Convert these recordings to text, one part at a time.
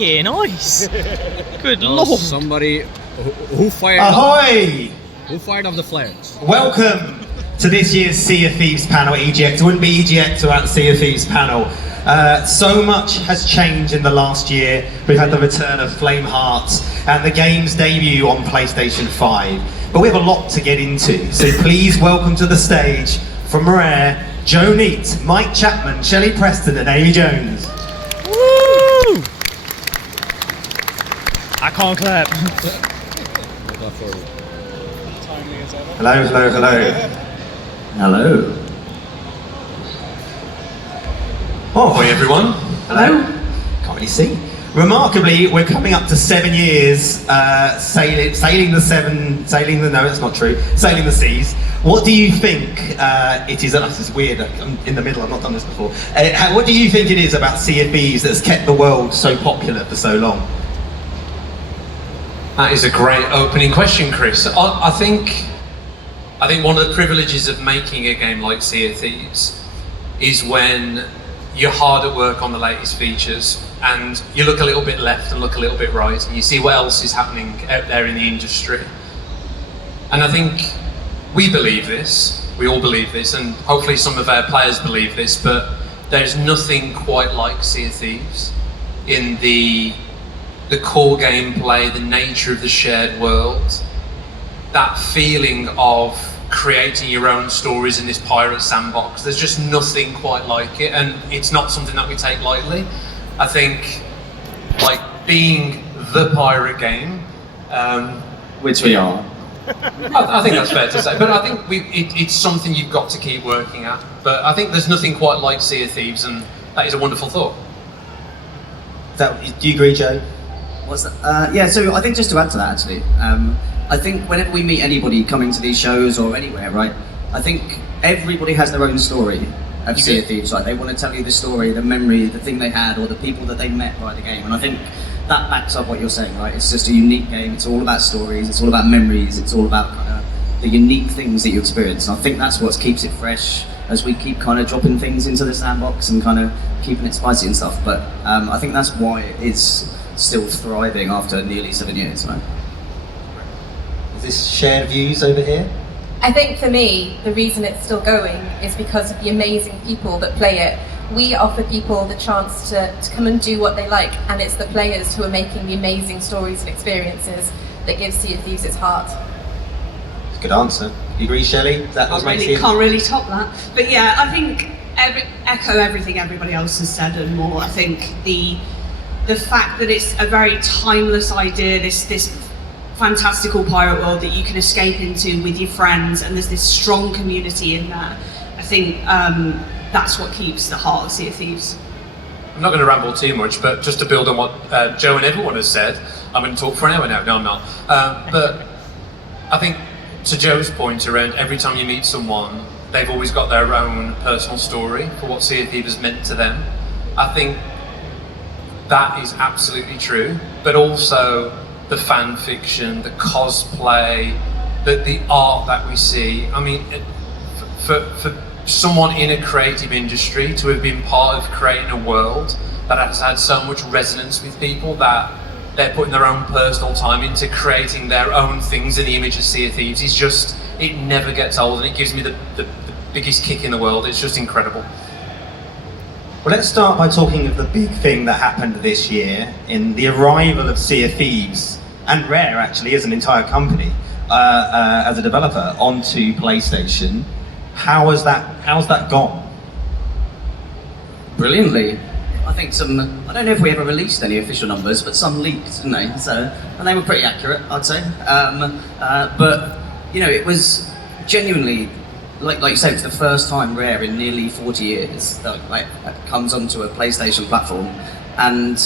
Okay, nice. Good lord. Somebody who fired Ahoy! Who fired off the flares? Welcome to this year's Sea of Thieves panel, EGX. It wouldn't be EGX without the Sea of Thieves panel. So much has changed in the last year. We've had the return of Flame Hearts and the game's debut on PlayStation 5. But we have a lot to get into, so please welcome to the stage from Rare, Joe Neat, Mike Chapman, Shelley Preston and Amy Jones. Woo! I can't clap. Hello, hello, hello. Hello. Oh, hi everyone. Hello. Can't really see. Remarkably, we're coming up to 7 years sailing the seas. What do you think it is? This is weird, I'm in the middle, I've not done this before. What do you think it is about Sea of Thieves that's kept the world so popular for so long? That is a great opening question, Chris. I think one of the privileges of making a game like Sea of Thieves is when you're hard at work on the latest features and you look a little bit left and look a little bit right and you see what else is happening out there in the industry. And I think we believe this, we all believe this, and hopefully some of our players believe this, but there's nothing quite like Sea of Thieves in the core gameplay, the nature of the shared world, that feeling of creating your own stories in this pirate sandbox. There's just nothing quite like it, and it's not something that we take lightly. I think, like, being the pirate game, which we are. I think that's fair to say, but I think it's something you've got to keep working at. But I think there's nothing quite like Sea of Thieves, and that is a wonderful thought. Do you agree, Joe? What's that? Yeah, so I think just to add to that, actually, I think whenever we meet anybody coming to these shows or anywhere, right, I think everybody has their own story of Sea of Thieves, right? They want to tell you the story, the memory, the thing they had, or the people that they met by the game, and I think that backs up what you're saying, right? It's just a unique game, it's all about stories, it's all about memories, it's all about kind of the unique things that you experience, and I think that's what keeps it fresh as we keep kind of dropping things into the sandbox and kind of keeping it spicy and stuff, but I think that's why it is still thriving after nearly 7 years, right? Is this shared views over here? I think for me, the reason it's still going is because of the amazing people that play it. We offer people the chance to come and do what they like, and it's the players who are making the amazing stories and experiences that give Sea of Thieves its heart. Good answer. You agree, Shelley? Can't really top that. But yeah, I think echo everything everybody else has said and more. I think the fact that it's a very timeless idea, this fantastical pirate world that you can escape into with your friends, and there's this strong community in there. I think that's what keeps the heart of Sea of Thieves. I'm not going to ramble too much, but just to build on what Joe and everyone has said, I'm going to talk for an hour now. No, I'm not. But I think to Joe's point around every time you meet someone, they've always got their own personal story for what Sea of Thieves has meant to them. I think that is absolutely true, but also the fan fiction, the cosplay, the art that we see. I mean, for someone in a creative industry to have been part of creating a world that has had so much resonance with people that they're putting their own personal time into creating their own things in the image of Sea of Thieves is just, it never gets old, and it gives me the biggest kick in the world. It's just incredible. Well, let's start by talking of the big thing that happened this year in the arrival of Sea of Thieves, and Rare actually as an entire company, as a developer, onto PlayStation. How's that gone? Brilliantly. I think I don't know if we ever released any official numbers, but some leaked, didn't they? So, and they were pretty accurate, I'd say. But, you know, it was genuinely, like you said, it's the first time Rare in nearly 40 years that comes onto a PlayStation platform, and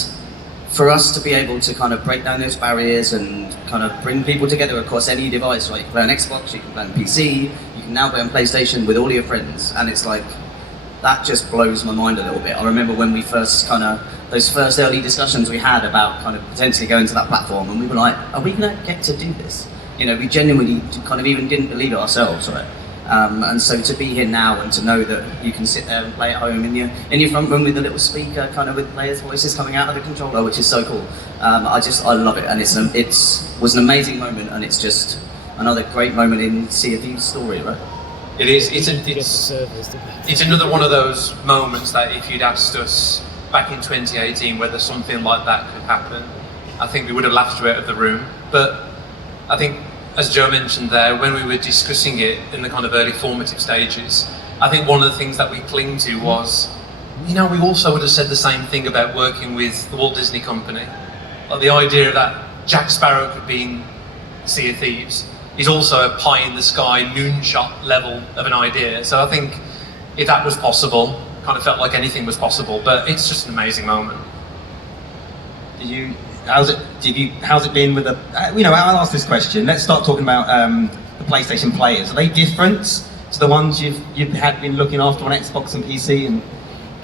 for us to be able to kind of break down those barriers and kind of bring people together across any device, right? You can play on Xbox, you can play on PC, you can now play on PlayStation with all your friends, and it's like, that just blows my mind a little bit. I remember when we first those first early discussions we had about kind of potentially going to that platform, and we were like, are we gonna get to do this? You know, we genuinely kind of even didn't believe it ourselves, right? And so to be here now and to know that you can sit there and play at home in your front room with a little speaker, kind of with players' voices coming out of the controller, which is so cool. I love it, and it was an amazing moment, and it's just another great moment in Sea of Thieves' story, right? It is. It's another one of those moments that if you'd asked us back in 2018 whether something like that could happen, I think we would have laughed you out of the room. But I think, as Joe mentioned there, when we were discussing it in the kind of early formative stages, I think one of the things that we cling to was, we also would have said the same thing about working with the Walt Disney Company. Like the idea that Jack Sparrow could be in Sea of Thieves is also a pie-in-the-sky, moonshot level of an idea. So I think if that was possible, kind of felt like anything was possible, but it's just an amazing moment. How's it been with the? I'll ask this question. Let's start talking about the PlayStation players. Are they different to the ones you've been looking after on Xbox and PC? And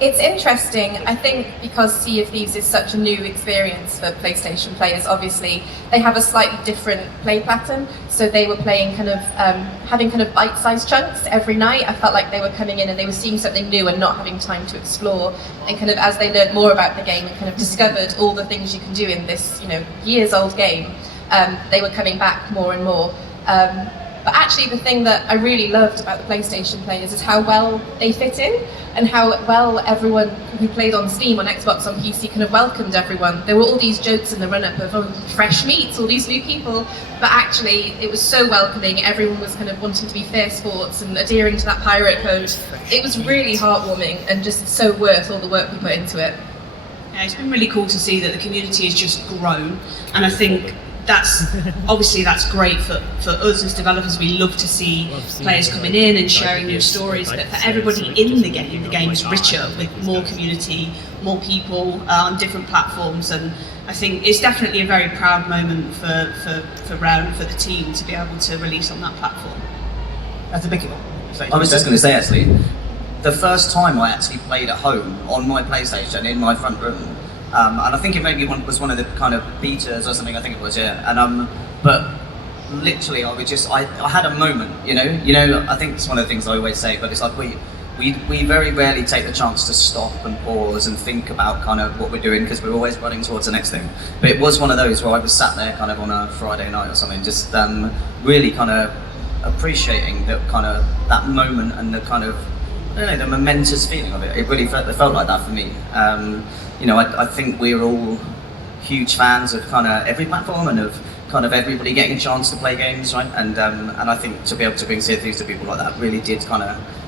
It's interesting. I think because Sea of Thieves is such a new experience for PlayStation players, obviously, they have a slightly different play pattern. So they were playing having bite-sized chunks every night. I felt like they were coming in and they were seeing something new and not having time to explore. And as they learned more about the game and discovered all the things you can do in this, years-old game, they were coming back more and more. But actually the thing that I really loved about the PlayStation players is how well they fit in and how well everyone who played on Steam, on Xbox, on PC welcomed everyone. There were all these jokes in the run-up of fresh meats, all these new people, but actually it was so welcoming. Everyone was wanting to be fair sports and adhering to that pirate code. It was really heartwarming and just so worth all the work we put into it. Yeah, it's been really cool to see that the community has just grown, and I think that's great for us as developers. We love to see players coming in and sharing new stories, but for everybody in the game's richer with more community, more people on different platforms, and I think it's definitely a very proud moment for Rare and for the team to be able to release on that platform. that's a big one. I was just going to say, actually, the first time I actually played at home on my PlayStation in my front room, and I think it maybe was one of the kind of betas or something. I think it was, yeah. And but literally, I had a moment. I think it's one of the things I always say. But it's like we very rarely take the chance to stop and pause and think about what we're doing, because we're always running towards the next thing. But it was one of those where I was sat there on a Friday night or something, just really appreciating that moment and the momentous feeling of it. It really felt like that for me. I think we're all huge fans of every platform and of everybody getting a chance to play games, right? And I think to be able to bring Sea of Thieves to people like that really did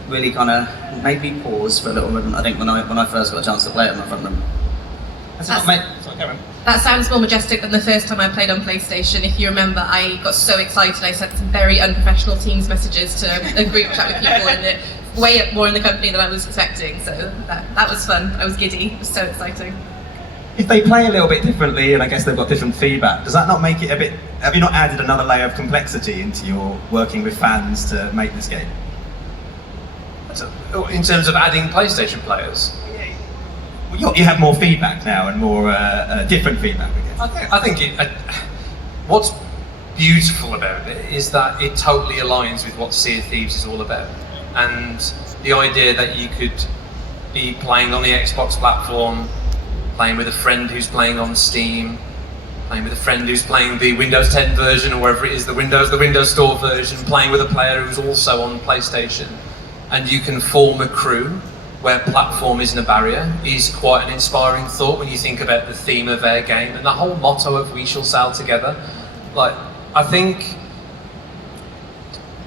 made me pause for a little moment. I think when I first got a chance to play it in my front room. That sounds more majestic than the first time I played on PlayStation. If you remember, I got so excited I sent some very unprofessional Teams messages to a group chat with people, and it way up more in the company than I was expecting. So that was fun. I was giddy. It was so exciting. If they play a little bit differently, and I guess they've got different feedback, does that not make it a bit? Have you not added another layer of complexity into your working with fans to make this game? In terms of adding PlayStation players? Well, you have more feedback now and more different feedback, I guess. I think what's beautiful about it is that it totally aligns with what Sea of Thieves is all about. And the idea that you could be playing on the Xbox platform, playing with a friend who's playing on Steam, playing with a friend who's playing the Windows 10 version or wherever it is, the Windows Store version, playing with a player who's also on PlayStation, and you can form a crew where platform isn't a barrier, is quite an inspiring thought when you think about the theme of their game and the whole motto of "We shall sail together." I think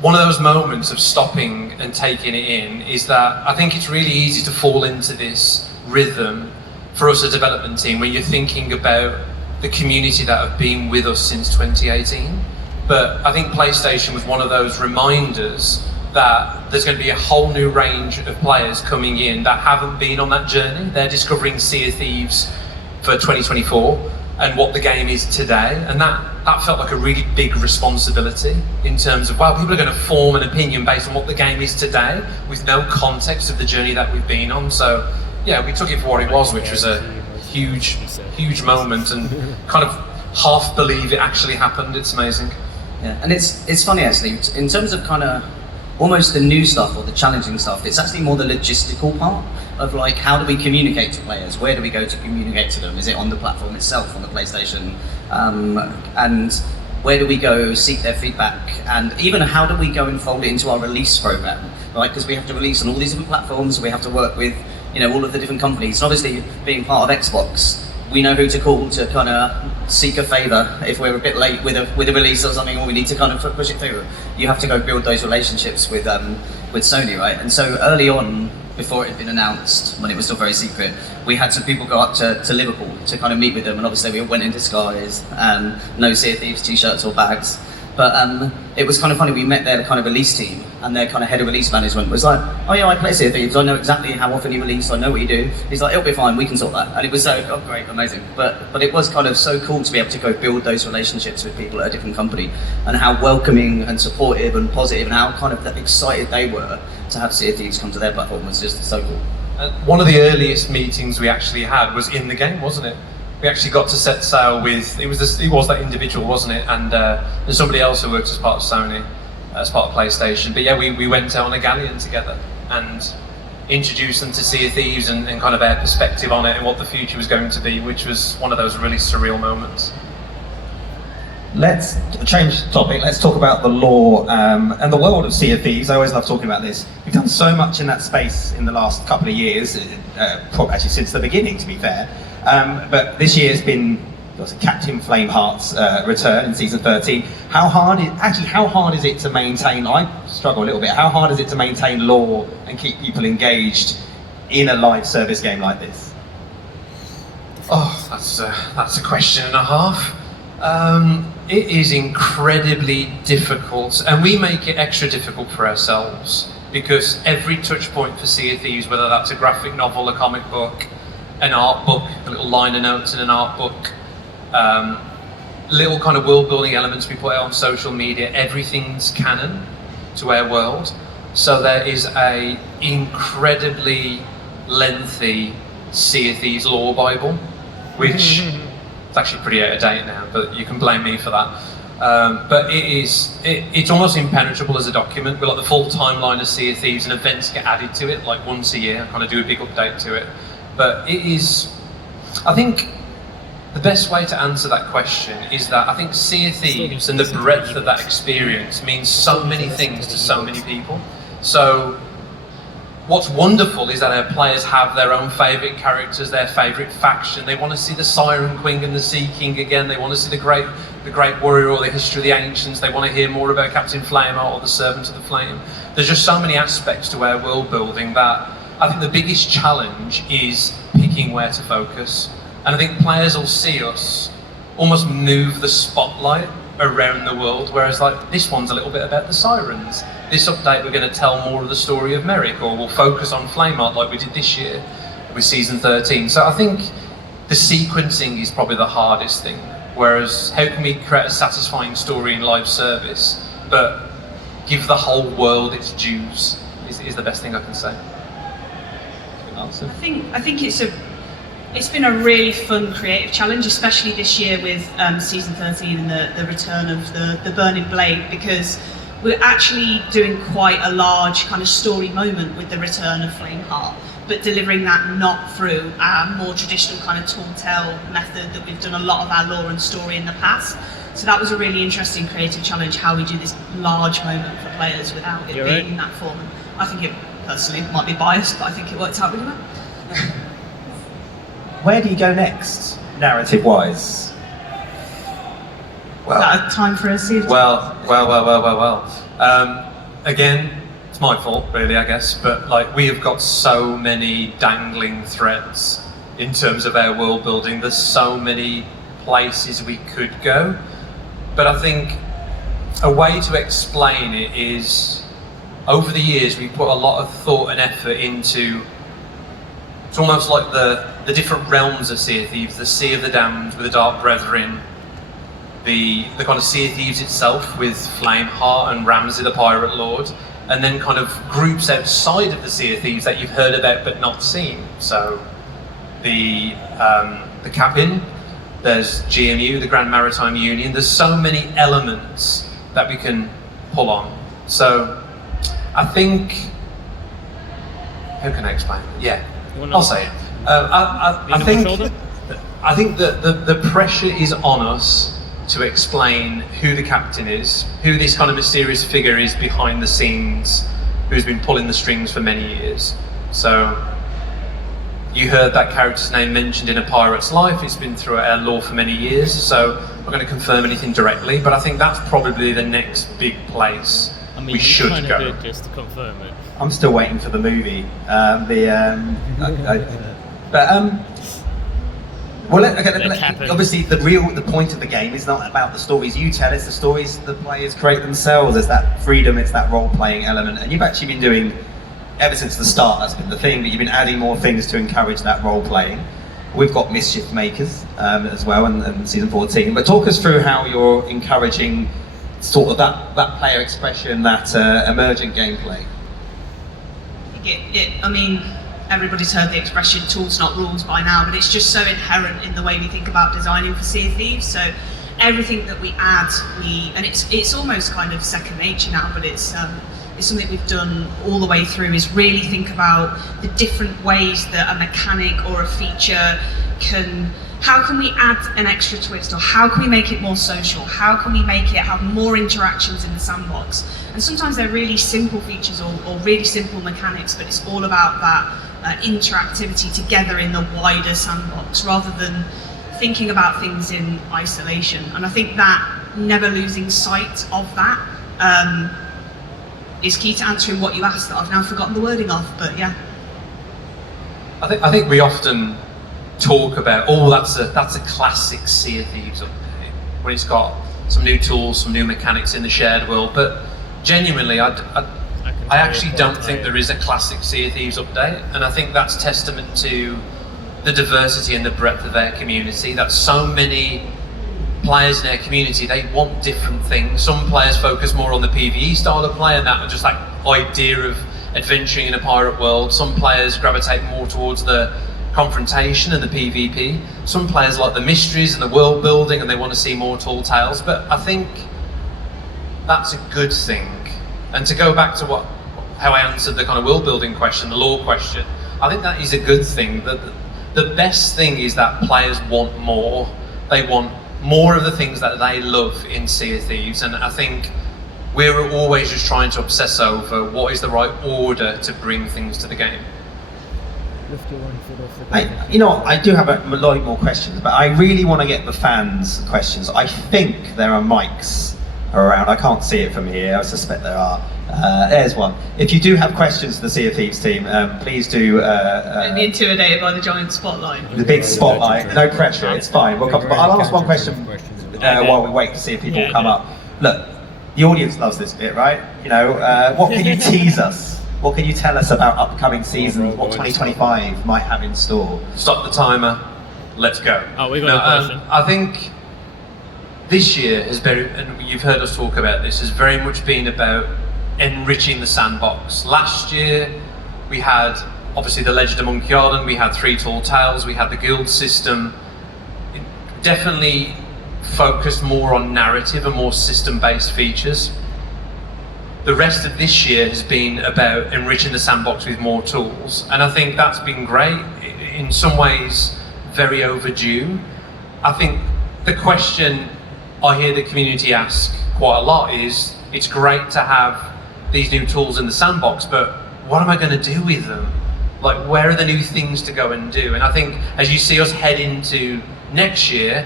one of those moments of stopping and taking it in is that I think it's really easy to fall into this rhythm for us, a development team, when you're thinking about the community that have been with us since 2018. But I think PlayStation was one of those reminders that there's going to be a whole new range of players coming in that haven't been on that journey. They're discovering Sea of Thieves for 2024 and what the game is today, and that felt like a really big responsibility in terms of, wow, people are going to form an opinion based on what the game is today with no context of the journey that we've been on. So yeah, we took it for what it was, which was a huge moment, and half believe it actually happened. It's amazing. Yeah, and it's funny actually, in terms of almost the new stuff or the challenging stuff. It's actually more the logistical part of like, how do we communicate to players? Where do we go to communicate to them? Is it on the platform itself, on the PlayStation? And where do we go seek their feedback? And even how do we go and fold it into our release program, right? Because we have to release on all these different platforms, we have to work with, you know, all of the different companies. And obviously, being part of Xbox, we know who to call to kind of seek a favour if we're a bit late with a release or something, or we need to kind of push it through. You have to go build those relationships with Sony, right? And so early on, before it had been announced, when it was still very secret, we had some people go up to Liverpool to kind of meet with them, and obviously we all went in disguise, no Sea of Thieves t-shirts or bags. But it was kind of funny, we met their kind of release team, and their kind of head of release management was like, oh yeah, I play Sea of Thieves, I know exactly how often you release, I know what you do. He's like, it'll be fine, we can sort that. And it was so, oh great, amazing. But it was kind of so cool to be able to go build those relationships with people at a different company, and how welcoming and supportive and positive, and how kind of excited they were to have Sea of Thieves come to their platform was just so cool. One of the earliest meetings we actually had was in the game, wasn't it? We actually got to set sail with, it was that individual, wasn't it? And there's somebody else who works as part of Sony, as part of PlayStation. But yeah, we went out on a galleon together and introduced them to Sea of Thieves and kind of their perspective on it and what the future was going to be, which was one of those really surreal moments. Let's change the topic. Let's talk about the lore and the world of Sea of Thieves. I always love talking about this. We've done so much in that space in the last couple of years, probably actually since the beginning, to be fair. But this year has been Captain Flameheart's return in season 13. How hard is it to maintain? I struggle a little bit. How hard is it to maintain lore and keep people engaged in a live service game like this? Oh, that's a question and a half. It is incredibly difficult, and we make it extra difficult for ourselves because every touch point for Sea of Thieves, whether that's a graphic novel, a comic book, an art book, a little liner notes in an art book, little kind of world building elements we put out on social media, everything's canon to our world. So there is a incredibly lengthy Sea of Thieves lore Bible, which it's actually pretty out of date now, but you can blame me for that. But it's almost impenetrable as a document. We're like the full timeline of Sea of Thieves, and events get added to it like once a year. I kind of do a big update to it. But it is, I think, the best way to answer that question is that I think Sea of Thieves and the breadth of that experience means so many things to so many people. So what's wonderful is that our players have their own favourite characters, their favourite faction. They want to see the Siren Queen and the Sea King again. They want to see the Great Warrior or the History of the Ancients. They want to hear more about Captain Flameheart or the Servant of the Flame. There's just so many aspects to our world building that I think the biggest challenge is picking where to focus. And I think players will see us almost move the spotlight around the world, whereas like this one's a little bit about the Sirens. This update we're going to tell more of the story of Merrick, or we'll focus on Flameheart like we did this year with season 13. So I think the sequencing is probably the hardest thing, whereas how can we create a satisfying story in live service but give the whole world its dues is the best thing I can say. I think it's been a really fun creative challenge, especially this year with season 13 and the return of the Burning Blade, because we're actually doing quite a large kind of story moment with the return of Flameheart, but delivering that not through our more traditional kind of tall-tale method that we've done a lot of our lore and story in the past. So that was a really interesting creative challenge, how we do this large moment for players without it being in that form. I think it personally might be biased, but I think it worked out really well. Where do you go next, narrative-wise? Well, is that a time for a series? Well. Again, it's my fault, really, I guess. But like, we have got so many dangling threads in terms of our world building. There's so many places we could go. But I think a way to explain it is, over the years, we put a lot of thought and effort into. It's almost like the different realms of Sea of Thieves, the Sea of the Damned with the Dark Brethren, the kind of Sea of Thieves itself with Flameheart and Ramsay the Pirate Lord, and then kind of groups outside of the Sea of Thieves that you've heard about but not seen. So the Capin, there's GMU, the Grand Maritime Union. There's so many elements that we can pull on. So I think. How can I explain it? Yeah, wanna- I'll say it. I Lean on my shoulder? think that the pressure is on us to explain who the captain is, who this kind of mysterious figure is behind the scenes, who's been pulling the strings for many years. So you heard that character's name mentioned in A Pirate's Life. It's been through our lore for many years, so I'm not going to confirm anything directly, but I think that's probably the next big place I mean, we you should kind go. of did just to confirm it. I'm still waiting for the movie. Obviously the point of the game is not about the stories you tell, it's the stories the players create themselves. It's that freedom, it's that role-playing element, and you've actually been doing, ever since the start, that's been the thing, but you've been adding more things to encourage that role-playing. We've got Mischief Makers as well, and season 14, but talk us through how you're encouraging sort of that player expression, that emergent gameplay. I mean, everybody's heard the expression "tools not rules" by now, but it's just so inherent in the way we think about designing for Sea of Thieves. So everything that we add, and it's almost kind of second nature now, but it's something we've done all the way through, is really think about the different ways that a mechanic or a feature how can we add an extra twist, or how can we make it more social? How can we make it have more interactions in the sandbox? And sometimes they're really simple features or really simple mechanics, but it's all about that interactivity together in the wider sandbox, rather than thinking about things in isolation. And I think that never losing sight of that is key to answering what you asked, that I've now forgotten the wording of, but yeah. I think we often talk about, that's a classic Sea of Thieves update, when it's got some new tools, some new mechanics in the shared world, but genuinely I actually don't think there is a classic Sea of Thieves update, and I think that's testament to the diversity and the breadth of our community, that so many players in our community, they want different things. Some players focus more on the PvE style of play, and that just like idea of adventuring in a pirate world. Some players gravitate more towards the confrontation and the PvP. Some players like the mysteries and the world building, and they want to see more tall tales. But I think that's a good thing. And to go back to how I answered the kind of world building question, the lore question, I think that is a good thing. That the best thing is that players want more. They want more of the things that they love in Sea of Thieves, and I think we're always just trying to obsess over what is the right order to bring things to the game. I do have a lot more questions, but I really want to get the fans' questions. I think there are mics around. I can't see it from here. I suspect there are. There's one. If you do have questions for the Sea of Thieves team, please do. Don't be intimidated by the giant spotlight. The big spotlight. No pressure. It's fine. We'll come. But I'll ask one question while we wait to see if people come up. Look, the audience loves this bit, right? What can you tease us? What can you tell us about upcoming seasons? What 2025 might have in store? Stop the timer. Let's go. Oh, we got a question. I think this year has and you've heard us talk about this, has very much been about enriching the sandbox. Last year we had obviously the Legend of Monkey Island, we had 3 Tall Tales, we had the guild system. It definitely focused more on narrative and more system-based features. The rest of this year has been about enriching the sandbox with more tools, and I think that's been great. In some ways, very overdue. I think the question I hear the community ask quite a lot is, it's great to have these new tools in the sandbox, but what am I going to do with them? Like, where are the new things to go and do? And I think as you see us head into next year,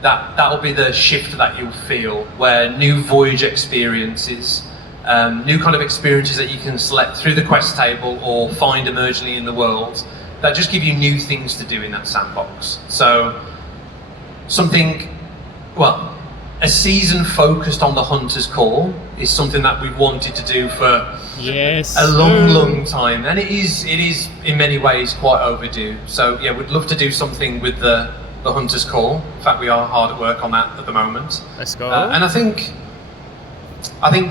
that'll be the shift that you'll feel, where new voyage experiences, new kind of experiences that you can select through the quest table or find emergently in the world, that just give you new things to do in that sandbox. So a season focused on the Hunter's Call is something that we've wanted to do for a long time, and it is in many ways quite overdue. So yeah, we'd love to do something with the Hunter's Call. In fact, we are hard at work on that at the moment. Let's go. And I think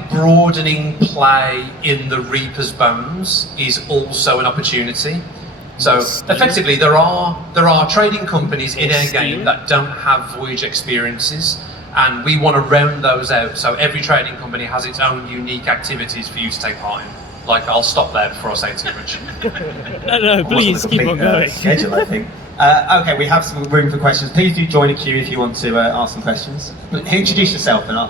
broadening play in the Reaper's Bones is also an opportunity. So effectively, there are trading companies in our game that don't have voyage experiences, and we want to round those out so every trading company has its own unique activities for you to take part in. Like, I'll stop there before I say too much. No, please Wasn't a keep on complete, going. Schedule, I think. Okay, we have some room for questions. Please do join a queue if you want to ask some questions. Introduce yourself and I'll...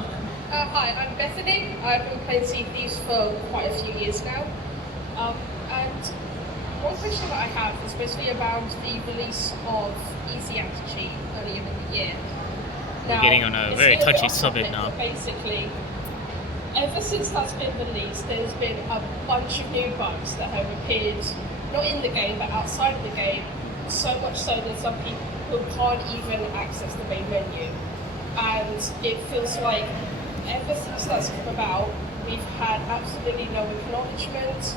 Hi, I'm Bethany. I've been playing Sea Thieves for quite a few years now. And one question that I have is basically around the release of Easy Anti-Cheat earlier in the year. We're getting on a it's very been bit touchy off subject topic, now. but basically, ever since that's been released, there's been a bunch of new bugs that have appeared, not in the game, but outside of the game, so much so that some people can't even access the main menu. And it feels like ever since that's come about, we've had absolutely no acknowledgement.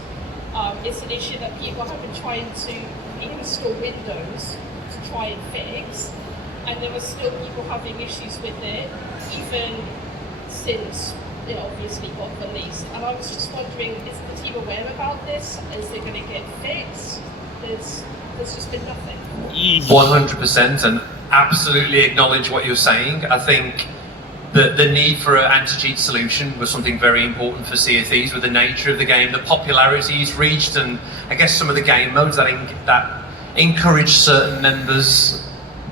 It's an issue that people have been trying to install Windows to try and fix, and there are still people having issues with it, even since it obviously got released. And I was just wondering, is the team aware about this? Is it going to get fixed? There's just been nothing. 100%, and absolutely acknowledge what you're saying. I think that the need for an anti-cheat solution was something very important for Sea of Thieves, with the nature of the game, the popularity it's reached, and I guess some of the game modes that encourage certain members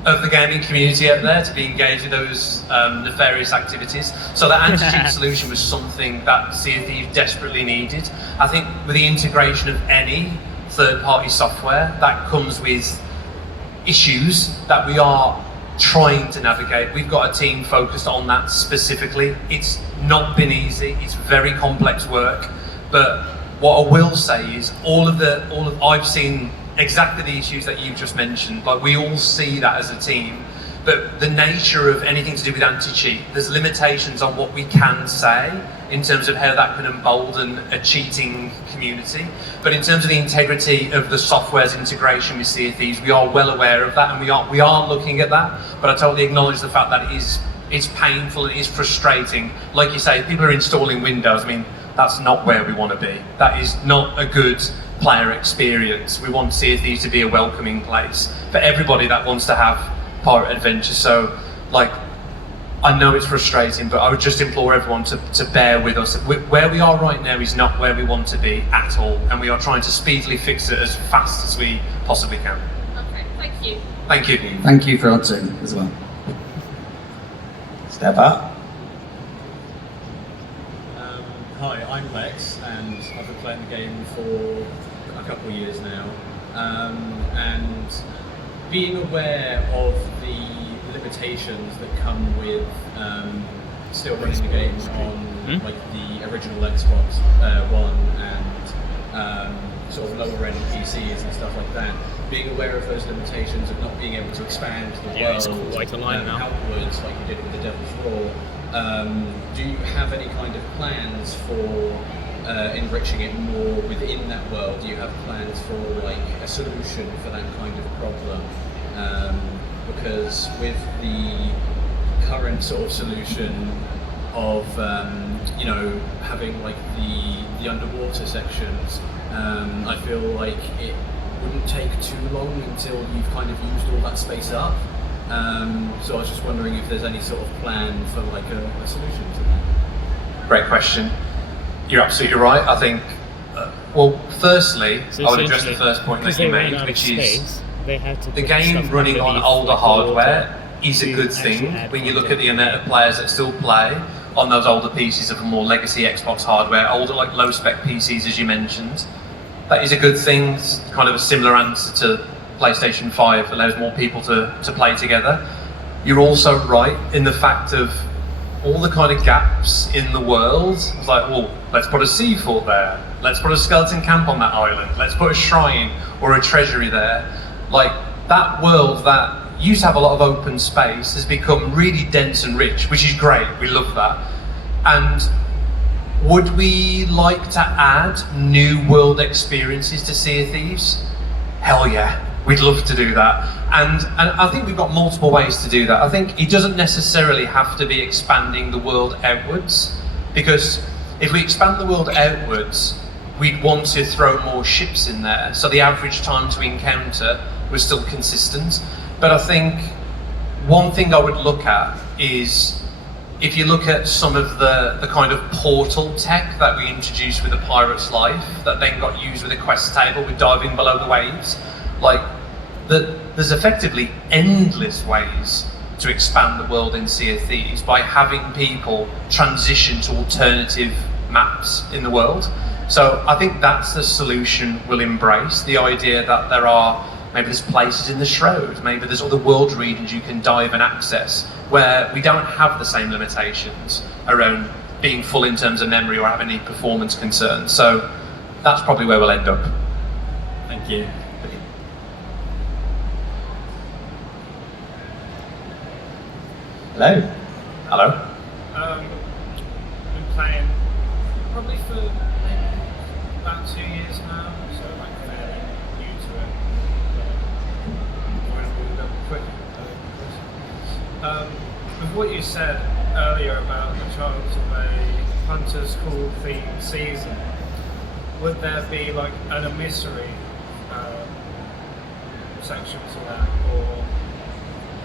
of the gaming community out there to be engaged in those nefarious activities. So that anti-cheat solution was something that Sea of Thieves desperately needed. I think with the integration of any third-party software, that comes with issues that we are trying to navigate. We've got a team focused on that specifically. It's not been easy, it's very complex work, but what I will say is I've seen exactly the issues that you've just mentioned. Like, we all see that as a team, but the nature of anything to do with anti-cheat, there's limitations on what we can say in terms of how that can embolden a cheating community. But in terms of the integrity of the software's integration with Sea of Thieves, we are well aware of that, and we are looking at that. But I totally acknowledge the fact that it's painful and it's frustrating. Like you say, people are installing Windows. I mean, that's not where we want to be. That is not a good player experience. We want Sea of Thieves to be a welcoming place for everybody that wants to have pirate adventure. So, like, I know it's frustrating, but I would just implore everyone to bear with us. Where we are right now is not where we want to be at all, and we are trying to speedily fix it as fast as we possibly can. Okay, thank you. Thank you. Thank you for answering as well. Step up. Hi, I'm Lex, and I've been playing the game for a couple of years now. And being aware of the limitations that come with still running the game on like the original Xbox One and sort of lower end PCs and stuff like that. Being aware of those limitations of not being able to expand the Yeah, it's world quite a line now. outwards like you did with the Devil's Roar. Do you have any kind of plans for enriching it more within that world? Do you have plans for like a solution for that kind of problem? Because with the current sort of solution of you know, having like the underwater sections, I feel like it wouldn't take too long until you've kind of used all that space up. So I was just wondering if there's any sort of plan for like a solution to that. Great question. You're absolutely right. I think, well, firstly, So I would address the essentially, first point because that you they ran made, out of which is space, they had to the put game stuff running on underneath, older like, hardware is a to good actually thing. add When you look at content. the amount of players that still play on those older pieces of more legacy Xbox hardware, older like low spec PCs as you mentioned, that is a good thing. It's kind of a similar answer to PlayStation 5, allows more people to play together. You're also right in the fact of all the kind of gaps in the world. It's like, well, let's put a sea fort there, let's put a skeleton camp on that island, let's put a shrine or a treasury there. Like, that world that used to have a lot of open space has become really dense and rich, which is great, we love that. And would we like to add new world experiences to Sea of Thieves? Hell yeah, we'd love to do that. And I think we've got multiple ways to do that. I think it doesn't necessarily have to be expanding the world outwards, because if we expand the world outwards, we'd want to throw more ships in there, so the average time to encounter was still consistent. But I think one thing I would look at is if you look at some of the kind of portal tech that we introduced with the Pirate's Life, that then got used with the quest table with diving below the waves, like there's effectively endless ways to expand the world in Sea of Thieves by having people transition to alternative maps in the world. So I think that's the solution we'll embrace, the idea that maybe there's places in the Shroud, maybe there's other world regions you can dive and access, where we don't have the same limitations around being full in terms of memory or having any performance concerns. So that's probably where we'll end up. Thank you. Hello. Hello? Been playing probably for maybe about 2 years now, so like fairly new to it. Going to move up quick. With what you said earlier about the chance of a Hunter's Call themed season, would there be like an emissary section to that, or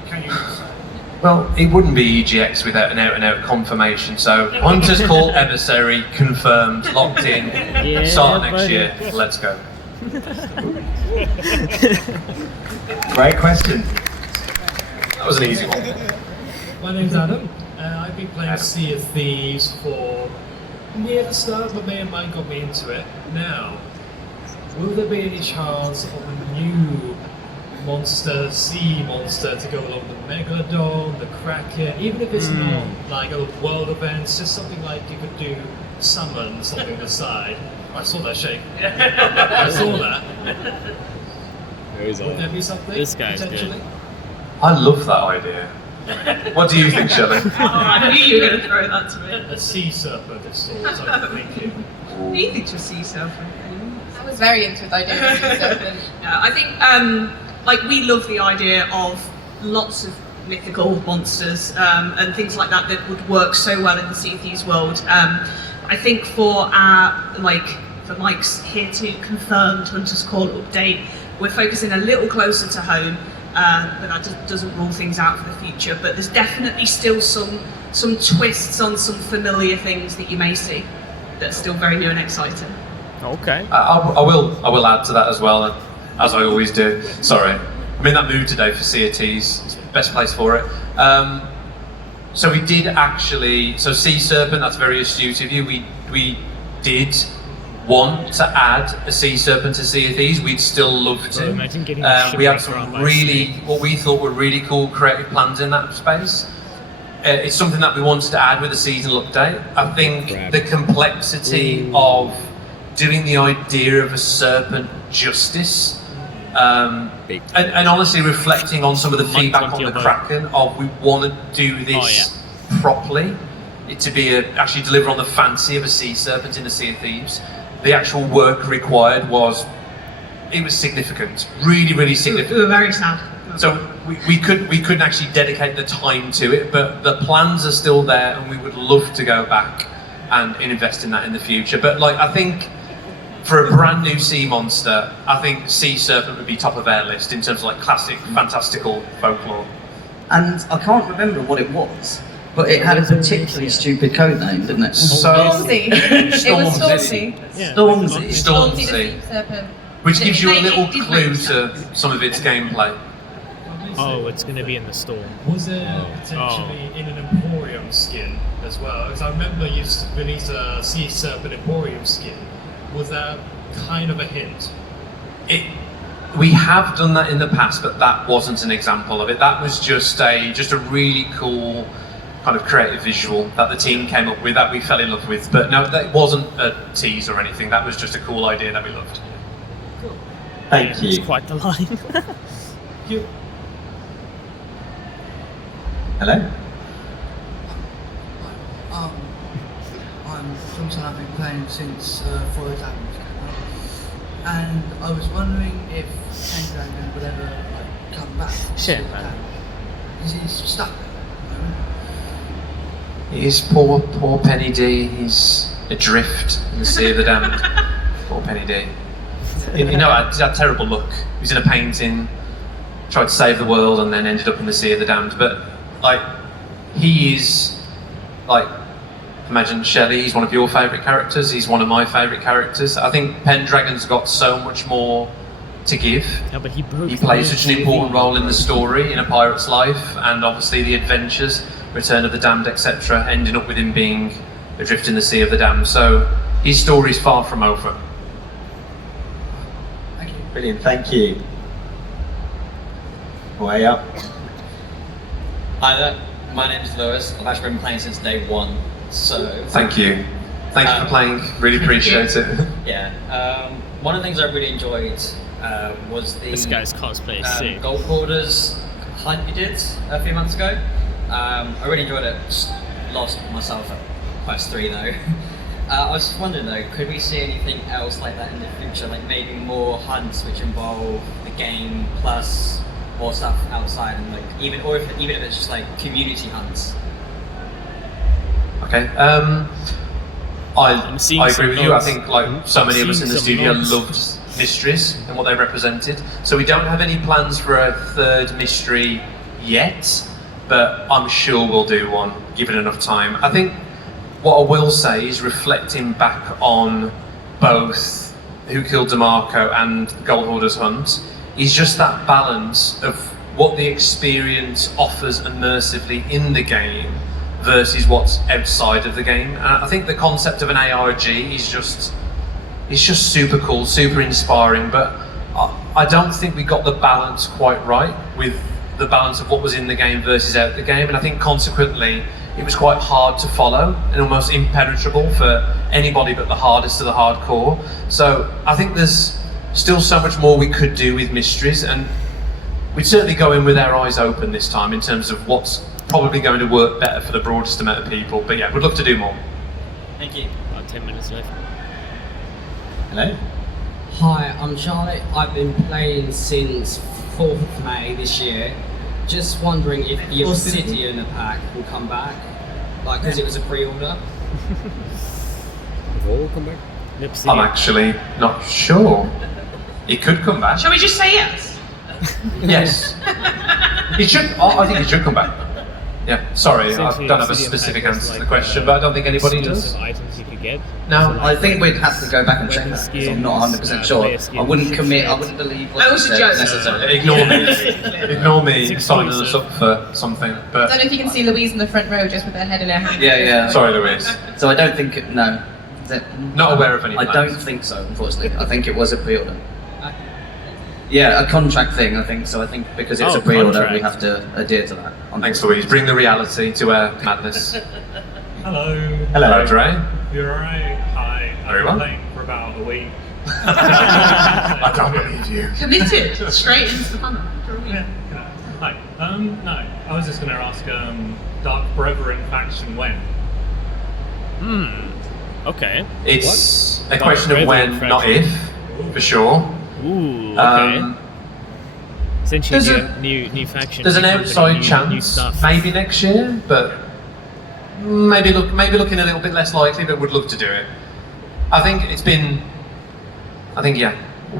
can you say? Well, it wouldn't be EGX without an out-and-out confirmation, so Hunter's Call Emissary confirmed, locked in, Yeah, start next buddy. year, let's go. Great question. That was an easy one. My name's Adam. I've been playing Adam. Sea of Thieves for near the start, but and mine got me into it. Now, will there be any chance of a new sea monster to go along the Megalodon, the Kraken, even if it's not like a world event, just something like you could do summon something on the side. I saw that shake. I saw that. Would there be something? This guy's good. potentially? I love that idea. What do you think, Shelley? I knew you were going to throw that to me. A sea serpent of sorts, I'm thinking. What do you think to a sea serpent? I was very into the idea of sea serpent. Yeah, I think like we love the idea of lots of mythical monsters and things like that that would work so well in the Sea of Thieves world. I think for Mike's here to confirmed Hunter's Call update, we're focusing a little closer to home, but that doesn't rule things out for the future. But there's definitely still some twists on some familiar things that you may see that's still very new and exciting. Okay. I will add to that as well, as I always do. Sorry, I'm in that mood today for Sea of Thieves. It's the best place for it. So we did actually, so Sea Serpent, that's very astute of you. We did want to add a Sea Serpent to Sea of Thieves. We'd still love to. Well, imagine getting We had shipwrecked some around by a really, snake. what we thought were really cool creative plans in that space. It's something that we wanted to add with the seasonal update. I think the complexity of doing the idea of a serpent justice, and honestly reflecting on some of the feedback on the Kraken of we want to do this properly, it to be actually deliver on the fancy of a sea serpent in the Sea of Thieves. The actual work required was significant, really significant. We were very sad. So we couldn't actually dedicate the time to it, but the plans are still there, and we would love to go back and invest in that in the future. But like, I think for a brand new sea monster, I think Sea Serpent would be top of our list in terms of like classic, fantastical folklore. And I can't remember what it was, but it had a particularly stupid code name, didn't it? Stormzy. It was Stormzy. Stormzy. Stormzy the sea serpent. Which gives you a little It did clue make to some of its gameplay. Oh, it's going to be in the storm. Was there potentially in an Emporium skin as well? Because I remember you released a Sea Serpent Emporium skin. Was that kind of a hint? We have done that in the past, but that wasn't an example of it. That was just a really cool kind of creative visual that the team came up with that we fell in love with. But no, that wasn't a tease or anything. That was just a cool idea that we loved. Thank you. It's quite the line. You, Hello. I'm something I've been playing since Forest Adams came out, and I was wondering if Pendragon would ever like come back. Shit, man. Because he's stuck at the moment. He's poor Penny D. He's adrift in the Sea of the Damned. Poor Penny D. You know, he's had terrible luck. He was in a painting, tried to save the world, and then ended up in the Sea of the Damned. But like, he is like, imagine Shelley, he's one of your favourite characters, he's one of my favourite characters. I think Pendragon's got so much more to give. Yeah, but he plays such an important role in the story, in a pirate's life, and obviously the adventures, Return of the Damned, etc., ending up with him being adrift in the Sea of the Damned. So his story's far from over. Thank you. Brilliant, thank you. Way up. Hi there, my name is Lewis. I've actually been playing since day one, so... Thank you. Thank you for playing, really appreciate it. Yeah, one of the things I really enjoyed was the This guy's cosplay is sick. Gold Hoarders hunt you did a few months ago. I really enjoyed it. Just lost myself at Quest 3 though. I was just wondering though, could we see anything else like that in the future? Like maybe more hunts which involve the game plus more stuff outside, and like even if it's just like community hunts. Okay. I agree with you. I think like so many of us in the studio loved mysteries and what they represented. So we don't have any plans for a third mystery yet, but I'm sure we'll do one, given enough time. I think what I will say is, reflecting back on both Who Killed DeMarco and Gold Hoarders Hunt, is just that balance of what the experience offers immersively in the game versus what's outside of the game. And I think the concept of an ARG is just, it's just super cool, super inspiring, but I don't think we got the balance quite right with the balance of what was in the game versus out the game, and I think consequently it was quite hard to follow and almost impenetrable for anybody but the hardest of the hardcore. So I think there's still so much more we could do with mysteries, and we'd certainly go in with our eyes open this time in terms of what's probably going to work better for the broadest amount of people. But yeah, we'd love to do more. Thank you. About 10 minutes left. Hello. Hi, I'm Charlotte. I've been playing since 4th of May this year. Just wondering if the Obsidian pack will come back, like because it was a pre-order. Will come back? I'm actually not sure. It could come back. Shall we just say yes? Yes. It should. I think it should come back. Yeah. Sorry, I don't have a specific answer to the question, but I don't think anybody does. Items you could get. No, I think we'd have to go back and check that, because I'm not 100% sure. I wouldn't commit, I wouldn't believe what That was a joke. necessarily. Ignore me. Ignore me signing us up for something. I But don't know if you can see Louise in the front row just with her head in her hand. Yeah. sorry, Louise. So I don't think, no. Not aware of any I plans. don't think so, unfortunately. I think it was a pre-order. Yeah, a contract thing, I think. So I think because it's a pre-order, we have to adhere to that. Thanks, Louise. Bring the reality to our madness. Hello. Hello, Dre. You're alright. Hi. Very I've well. been playing for about a week. I don't believe you. Committed straight into the funnel. Yeah. Hi. No. I was just going to ask, Dark Brethren faction when? Okay. It's a question of when, not if, for sure. Ooh, okay. Essentially, there's new faction. There's an new company, outside new chance, stuff. maybe next year, but maybe looking a little bit less likely, but would love to do it. I think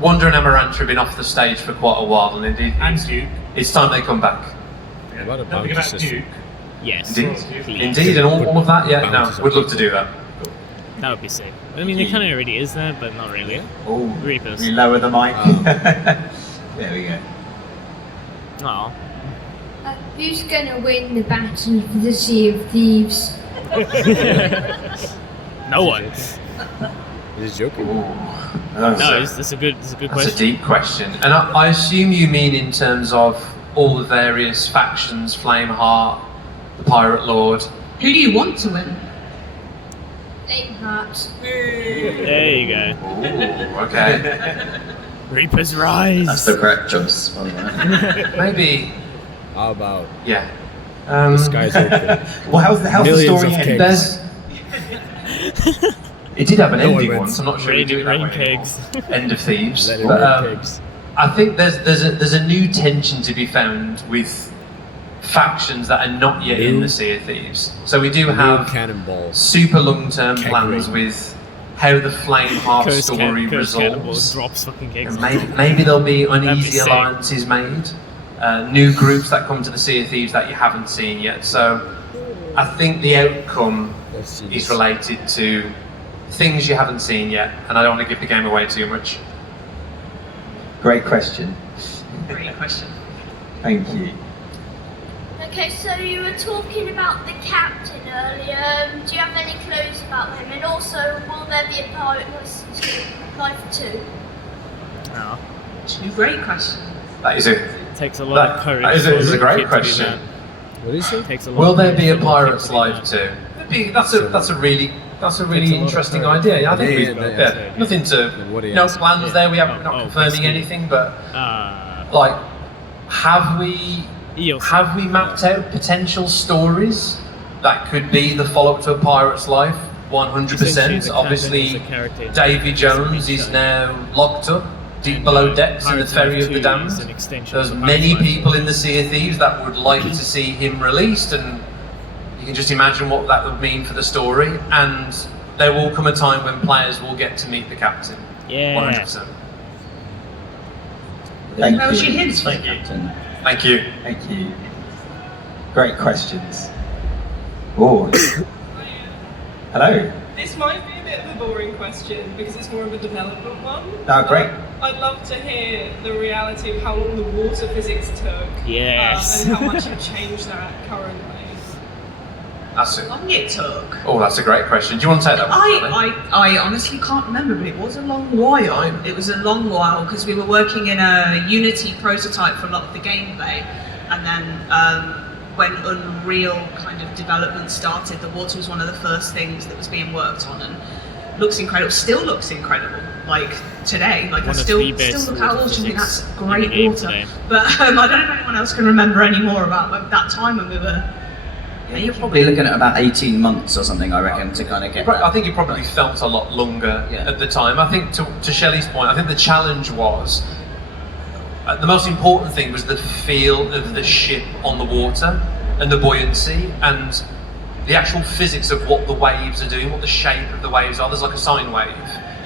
Wonder and Amaranth have been off the stage for quite a while, and indeed, Duke. it's time they come back. Yeah. What about Don't forget about system? Duke. Yes. Indeed, and all of that. Yeah, no, would love to do that. That would be sick. I mean, it kind of already is there, but not really. Oh, Reapers. we lower the mic. There we go. Oh. Who's gonna win the battle for the Sea of Thieves? No one. Is it joking? No, that's a good question. That's a deep question, and I assume you mean in terms of all the various factions: Flameheart, the Pirate Lord. Who do you want to win? Flameheart. There you go. Ooh, okay. Reapers rise. That's the correct choice, by the way. Maybe. How about Yeah. the sky's open? Well, how's the Millions story of end? kegs. It did have an No one ending wins. once. I'm not sure you do it that Rain way kegs. anymore. End of Thieves. Let it But, rain kegs. I think there's a new tension to be found with factions that are not yet in the Sea of Thieves. So we do have cannonballs. super long-term Keg plans ring. with how the Flameheart story Curse Cannibal resolves. drops fucking kegs. And maybe there'll be That'd be uneasy sick. alliances made, new groups that come to the Sea of Thieves that you haven't seen yet. So I think the outcome is related to things you haven't seen yet, and I don't want to give the game away too much. Great question. Great question. Thank you. Okay, so you were talking about the captain earlier. Do you have any clues about him? And also, will there be a pirate life 2? No. Two great questions. That is it. Takes a lot of courage. That is a great to do question. that. What is it? Takes a lot Will of there courage be a for a kid Pirate's to do Life that. 2? That's a really Takes a lot interesting of idea. Yeah, I think Yeah, nothing to no plans there. We're not confirming basically. anything, but Ah. like, have we You'll see. have we mapped out potential stories that could be the follow-up to A Pirate's Life? 100%. Obviously, Davy Jones is now locked up deep below decks in the Ferry of the Damned. There's many people in the Sea of Thieves that would like to see him released, and you can just imagine what that would mean for the story. And there will come a time when players will get to meet the captain. Yeah. 100%. Thank Where was you. your hints, Thank you. Thank you. Thank you. Great questions. Oh. Hello. This might be a bit of a boring question because it's more of a development one. Oh, great. I'd love to hear the reality of how long the water physics took. Yes. And how much you've changed that currently. That's it. How long it took? Oh, that's a great question. Do you want to take that one? Charlie? I honestly can't remember, but it was a long while. It was a long while because we were working in a Unity prototype for a lot of the gameplay, and then when Unreal kind of development started, the water was one of the first things that was being worked on, and looks incredible. Still looks incredible. Like today, like One I of still the best look at water water and think that's physics great in the game water. today. But I don't know if anyone else can remember any more about that time when we were. Yeah, you're probably looking at about 18 months or something, I reckon, to kind of get I think it probably felt a lot longer at the time. I think to Shelley's point, I think the challenge was, the most important thing was the feel of the ship on the water and the buoyancy and the actual physics of what the waves are doing, what the shape of the waves are. There's like a sine wave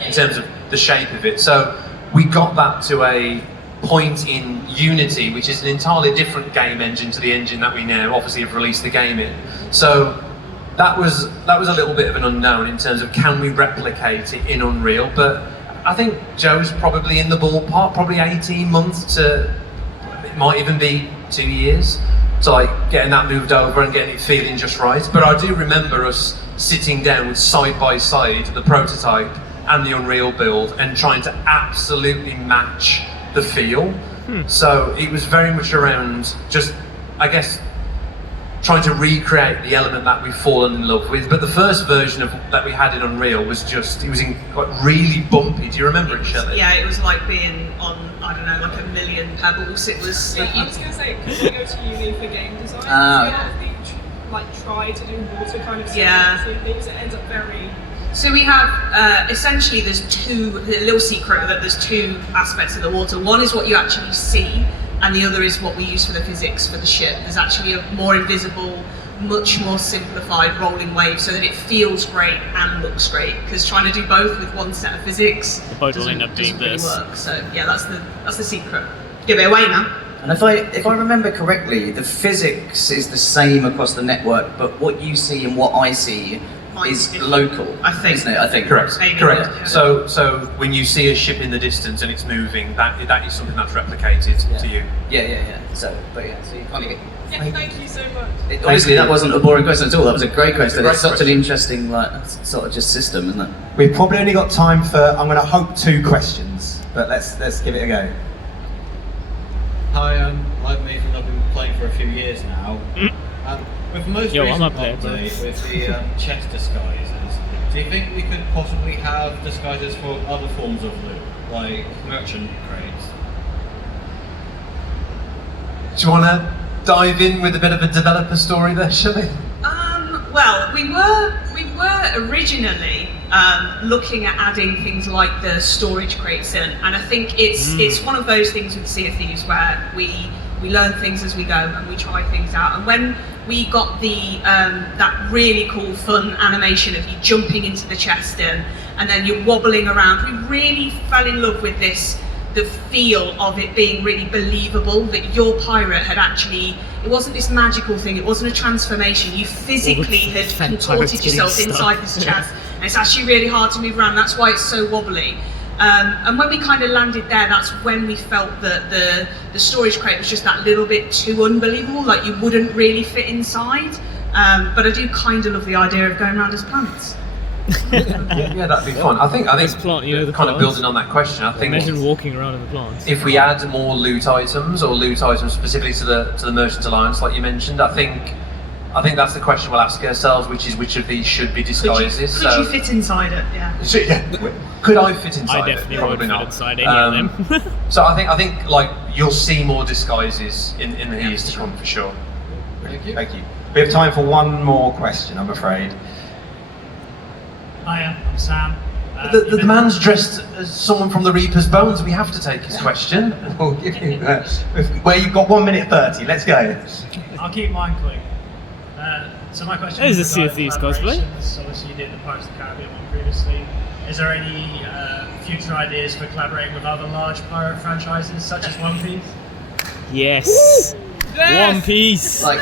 in terms of the shape of it. So we got that to a point in Unity, which is an entirely different game engine to the engine that we now obviously have released the game in. So that was a little bit of an unknown in terms of can we replicate it in Unreal, but I think Joe's probably in the ballpark, probably 18 months to, it might even be 2 years, to like getting that moved over and getting it feeling just right. But I do remember us sitting down with side by side the prototype and the Unreal build and trying to absolutely match the feel. So it was very much around just, I guess, trying to recreate the element that we've fallen in love with. But the first version of that we had in Unreal was just, it was like really bumpy. Do you remember it, Shelley? Yeah, it was like being on, I don't know, like a million pebbles. It was. Yeah, I was going to say, because we go to uni for game design, so Ah, a lot of people like try to do water kind of Yeah. things. It ends up very. So we have, essentially there's two, a little secret that there's two aspects of the water. One is what you actually see, and the other is what we use for the physics for the ship. There's actually a more invisible, much more simplified rolling wave so that it feels great and looks great. Because trying to do both with one set of physics The boat will end up doesn't being really this. work. So yeah, that's the secret. Give it away now. And if I remember correctly, the physics is the same across the network, but what you see and what I see is local, I think. isn't it? I think. Correct. Maybe. Correct. Yeah. So when you see a ship in the distance and it's moving, that is something that's replicated to you. Yeah. So you kind of get. Yeah, thank you so much. Honestly, that wasn't a boring question at all. That was a great question. Great It's such question. an interesting, like, sort of just system, isn't it? We've probably only got time for, I'm going to hope 2 questions, but let's give it a go. Hi, I'm Nathan. I've been playing for a few years now. With the most Yo, I'm recent up there, bro. update with the chest disguises, do you think we could possibly have disguises for other forms of loot, like merchant crates? Do you want to dive in with a bit of a developer story there, Shelley? Well, we were originally looking at adding things like the storage crates in, and I think it's one of those things with Sea of Thieves where we learn things as we go and we try things out. And when we got the that really cool, fun animation of you jumping into the chest and then you're wobbling around, we really fell in love with the feel of it being really believable, that your pirate had actually it wasn't this magical thing. It wasn't a transformation. You physically had contorted yourself inside this chest, and it's actually really hard to move around. That's why it's so wobbly. And when we kind of landed there, that's when we felt that the storage crate was just that little bit too unbelievable, like you wouldn't really fit inside. But I do kind of love the idea of going around as plants. Yeah, that'd be fun. I think plant, you know, the kind of plants. building on that question. I think Imagine walking around in the plants. if we add more loot items or loot items specifically to the Merchants Alliance, like you mentioned, I think that's the question we'll ask ourselves, which is which of these should be disguises. Could you fit inside it? Yeah. So, yeah, could I fit inside I definitely it? would Probably fit not. inside any of them. So I think like you'll see more disguises in the years to come for sure. Thank you. We have time for one more question, I'm afraid. Hiya, I'm Sam. The man's dressed as someone from the Reaper's Bones. We have to take his question. We'll give you, where you've got 1 minute 30. Let's go. I'll keep mine quick. So my question There's is a Sea of Thieves cosplay. Obviously you did the Pirates of the Caribbean one previously. Is there any future ideas for collaborating with other large pirate franchises such as One Piece? Yes. One Piece. Like,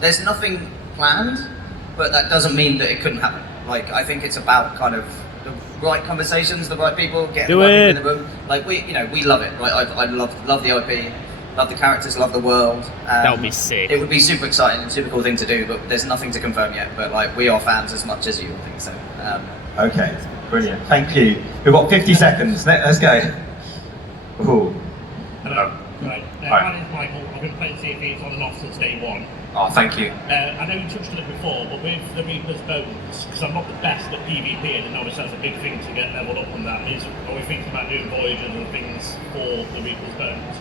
there's nothing planned, but that doesn't mean that it couldn't happen. Like, I think it's about kind of the right conversations, the right people, getting the right people in the room. Like, we love it, right? I love the IP, love the characters, love the world. That would be sick. It would be super exciting and super cool thing to do, but there's nothing to confirm yet. But like, we are fans as much as you, I think so. Okay, brilliant. Thank you. We've got 50 seconds. Let's go. Ooh. Hello. Right. My name's Michael. I've been playing Sea of Thieves on and off since day one. Oh, thank you. I know you touched on it before, but with the Reaper's Bones, because I'm not the best at PvP, and I know that's a big thing to get leveled up on that, are we thinking about doing voyages and things for the Reaper's Bones?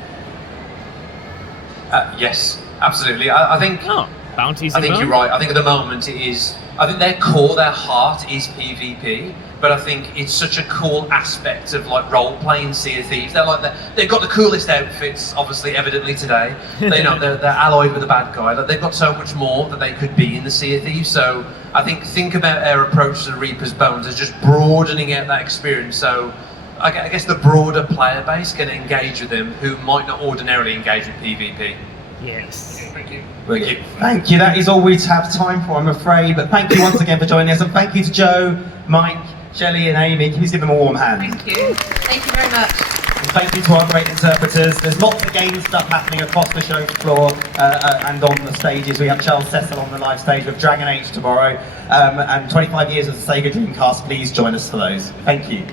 Yes, absolutely. I think. Oh, bounties. I think you're right. I think at the moment it is. I think their core, their heart is PvP, but I think it's such a cool aspect of like role-playing Sea of Thieves. They've got the coolest outfits, obviously, evidently today. They're allied with the bad guy. Like, they've got so much more that they could be in the Sea of Thieves. So I think about our approach to the Reaper's Bones as just broadening out that experience. So I guess the broader player base can engage with them who might not ordinarily engage with PvP. Yes. Okay, thank you. Thank you. That is all we have time for, I'm afraid. But thank you once again for joining us, and thank you to Joe, Mike, Shelley, and Amy. Please give them a warm hand. Thank you. Thank you very much. And thank you to our great interpreters. There's lots of game stuff happening across the show floor and on the stages. We have Charles Cecil on the live stage with Dragon Age tomorrow, and 25 years of the Sega Dreamcast. Please join us for those. Thank you.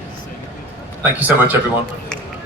Thank you so much, everyone.